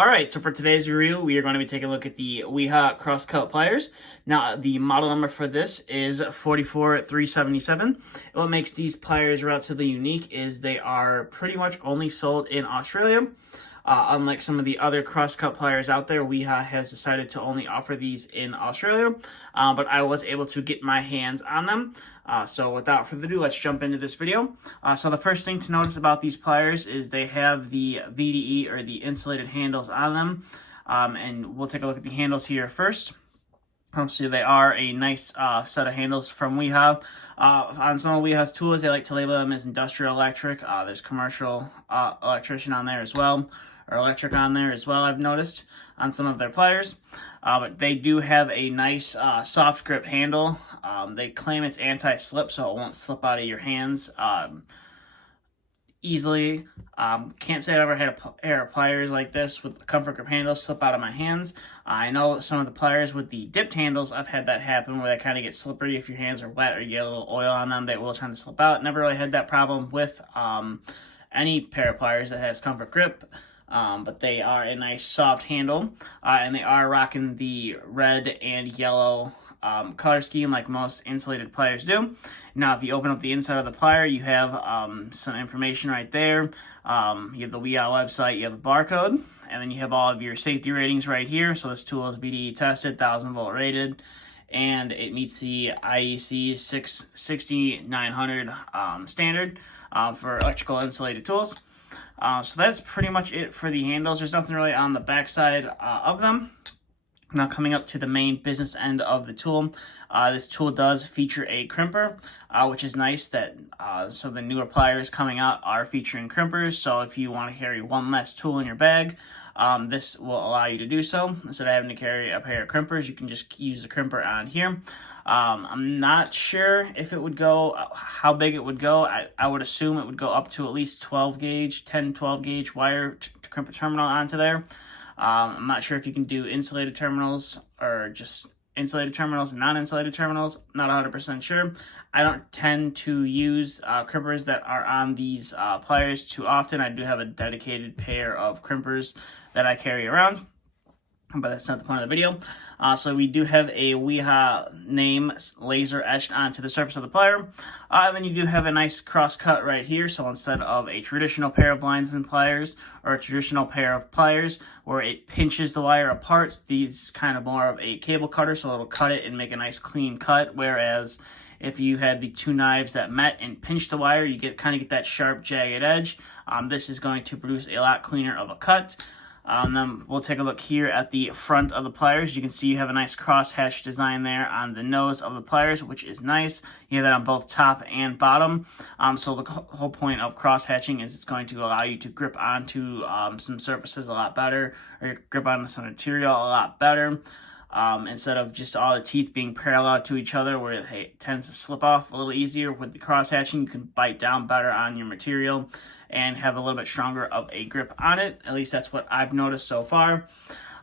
Alright, so for today's review, we are going to be taking a look at the Wiha Cross Cutting Pliers. Now, the model number for this is 44377. What makes these pliers relatively unique is they are pretty much only sold in Australia. Unlike some of the other cross-cut pliers out there, Wiha has decided to only offer these in Australia, but I was able to get my hands on them. So without further ado, let's jump into this video. So the first thing to notice about these pliers is they have the VDE, or the insulated handles, on them. And we'll take a look at the handles here first. So they are a nice set of handles from Wiha. On some of Wiha's tools, they like to label them as industrial electric. There's commercial electrician on there as well, or electric on there as well, I've noticed on some of their pliers. But they do have a nice soft grip handle. They claim it's anti-slip, so it won't slip out of your hands easily. Can't say I've ever had a pair of pliers like this with the comfort grip handles slip out of my hands. I know some of the pliers with the dipped handles, I've had that happen where they kind of get slippery if your hands are wet or you get a little oil on them. They will tend to slip out. Never really had that problem with any pair of pliers that has comfort grip. But they are a nice soft handle, and they are rocking the red and yellow color scheme like most insulated pliers do. Now, if you open up the inside of the plier, you have some information right there. You have the Wiha website, you have a barcode, and then you have all of your safety ratings right here. So this tool is VDE tested, 1000 volt rated, and it meets the IEC 66900 standard for electrical insulated tools. So that's pretty much it for the handles. There's nothing really on the back side of them. Now, coming up to the main business end of the tool, this tool does feature a crimper, which is nice that some of the newer pliers coming out are featuring crimpers. So if you want to carry one less tool in your bag, this will allow you to do so. Instead of having to carry a pair of crimpers, you can just use the crimper on here. I'm not sure if it would go, how big it would go. I would assume it would go up to at least 12 gauge, 10-12 gauge wire to crimp a terminal onto there. I'm not sure if you can do insulated terminals or just insulated terminals and non-insulated terminals. Not 100% sure. I don't tend to use crimpers that are on these pliers too often. I do have a dedicated pair of crimpers that I carry around, but that's not the point of the video. So we do have a Wiha name laser etched onto the surface of the plier. And then you do have a nice cross cut right here. So instead of a traditional pair of linesman pliers or a traditional pair of pliers where it pinches the wire apart, these kind of more of a cable cutter, so it'll cut it and make a nice clean cut. Whereas if you had the two knives that met and pinched the wire, you kind of get that sharp, jagged edge. This is going to produce a lot cleaner of a cut. Then we'll take a look here at the front of the pliers. You can see you have a nice crosshatch design there on the nose of the pliers, which is nice. You have that on both top and bottom. So the whole point of crosshatching is it's going to allow you to grip onto some surfaces a lot better, or grip onto some material a lot better. Instead of just all the teeth being parallel to each other where it tends to slip off a little easier. With the cross-hatching, you can bite down better on your material and have a little bit stronger of a grip on it. At least that's what I've noticed so far.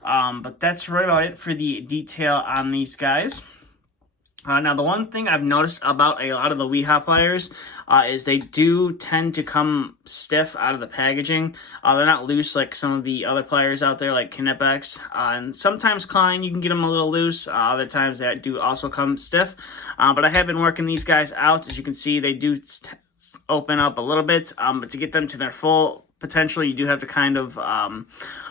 But that's right about it for the detail on these guys. Now, the one thing I've noticed about a lot of the Wiha pliers is they do tend to come stiff out of the packaging. They're not loose like some of the other pliers out there, like Knipex. And sometimes Klein, you can get them a little loose. Other times they do also come stiff. But I have been working these guys out. As you can see, they do open up a little bit. But to get them to their full potential, you do have to kind of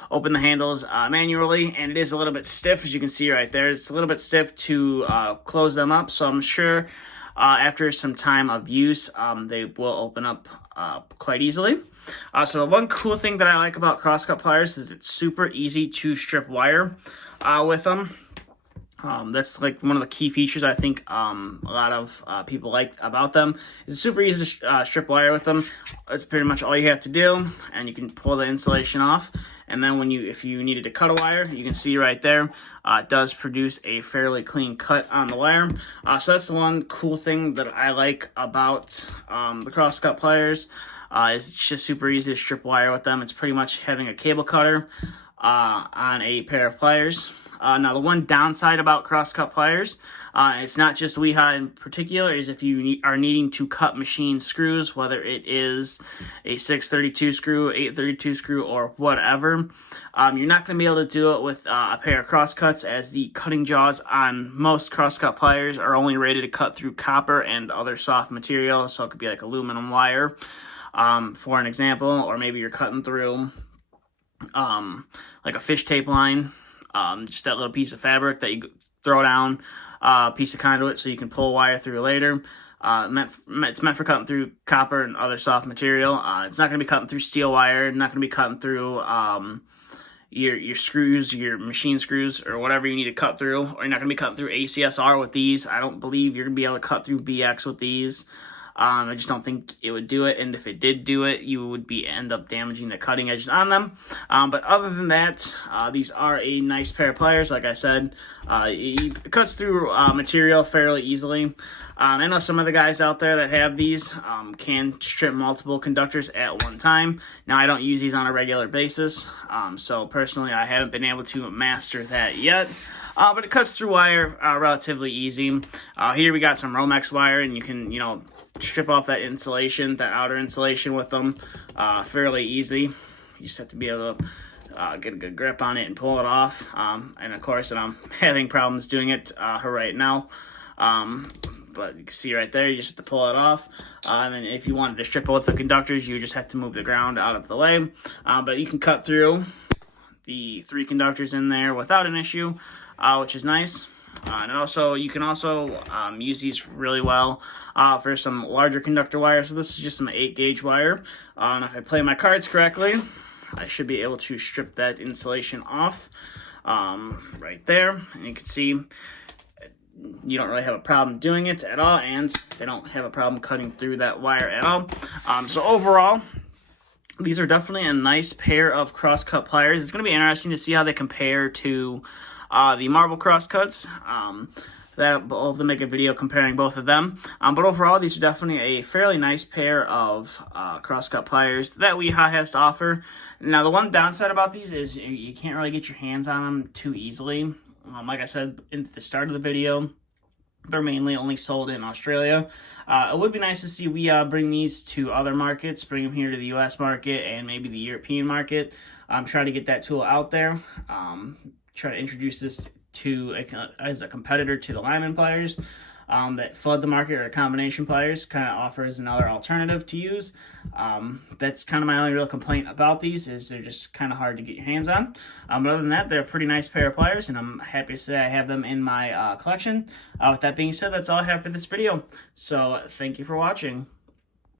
open the handles manually, and it is a little bit stiff, as you can see right there. It's a little bit stiff to close them up, so I'm sure after some time of use, they will open up quite easily. So the one cool thing that I like about crosscut pliers is it's super easy to strip wire with them. That's like one of the key features I think a lot of people like about them. It's super easy to strip wire with them. It's pretty much all you have to do, and you can pull the insulation off. And then if you needed to cut a wire, you can see right there, it does produce a fairly clean cut on the wire. So that's the one cool thing that I like about the crosscut pliers. It's just super easy to strip wire with them. It's pretty much having a cable cutter. on a pair of pliers. Now, the one downside about crosscut pliers, it's not just Wiha in particular, is if you are needing to cut machine screws, whether it is a 632 screw, 832 screw, or whatever, you're not going to be able to do it with a pair of crosscuts, as the cutting jaws on most crosscut pliers are only rated to cut through copper and other soft material, so it could be like aluminum wire, for an example, or maybe you're cutting through like a fish tape line. Just that little piece of fabric that you throw down a piece of conduit so you can pull wire through later. It's meant for cutting through copper and other soft material. It's not going to be cutting through steel wire, not going to be cutting through your screws, your machine screws, or whatever you need to cut through. Or you're not going to be cutting through ACSR with these. I don't believe you're going to be able to cut through BX with these. I just don't think it would do it, and if it did do it, you would end up damaging the cutting edges on them. But other than that, these are a nice pair of pliers. Like I said, it cuts through material fairly easily. I know some of the guys out there that have these can strip multiple conductors at one time. Now, I don't use these on a regular basis, so personally, I haven't been able to master that yet. But it cuts through wire relatively easy. Here we got some Romex wire, and you can, strip off that insulation, that outer insulation with them fairly easy. You just have to be able to get a good grip on it and pull it off. And of course, I'm having problems doing it right now. But you can see right there, you just have to pull it off. And then if you wanted to strip it with the conductors, you just have to move the ground out of the way. But you can cut through the 3 conductors in there without an issue, which is nice. And also, you can also use these really well for some larger conductor wire. So this is just some 8-gauge wire. And if I play my cards correctly, I should be able to strip that insulation off right there. And you can see you don't really have a problem doing it at all, and they don't have a problem cutting through that wire at all. So overall, these are definitely a nice pair of crosscut pliers. It's going to be interesting to see how they compare to the Marvel crosscuts. I'll have to make a video comparing both of them. But overall, these are definitely a fairly nice pair of crosscut pliers that Wiha has to offer. Now, the one downside about these is you can't really get your hands on them too easily. Like I said at the start of the video, they're mainly only sold in Australia. It would be nice to see Wiha bring these to other markets, bring them here to the US market and maybe the European market. Try to get that tool out there. Try to introduce this as a competitor to the lineman pliers that flood the market, or combination pliers, kind of offers another alternative to use. That's kind of my only real complaint about these, is they're just kind of hard to get your hands on. But other than that, they're a pretty nice pair of pliers, and I'm happy to say I have them in my collection. With that being said, that's all I have for this video. So thank you for watching.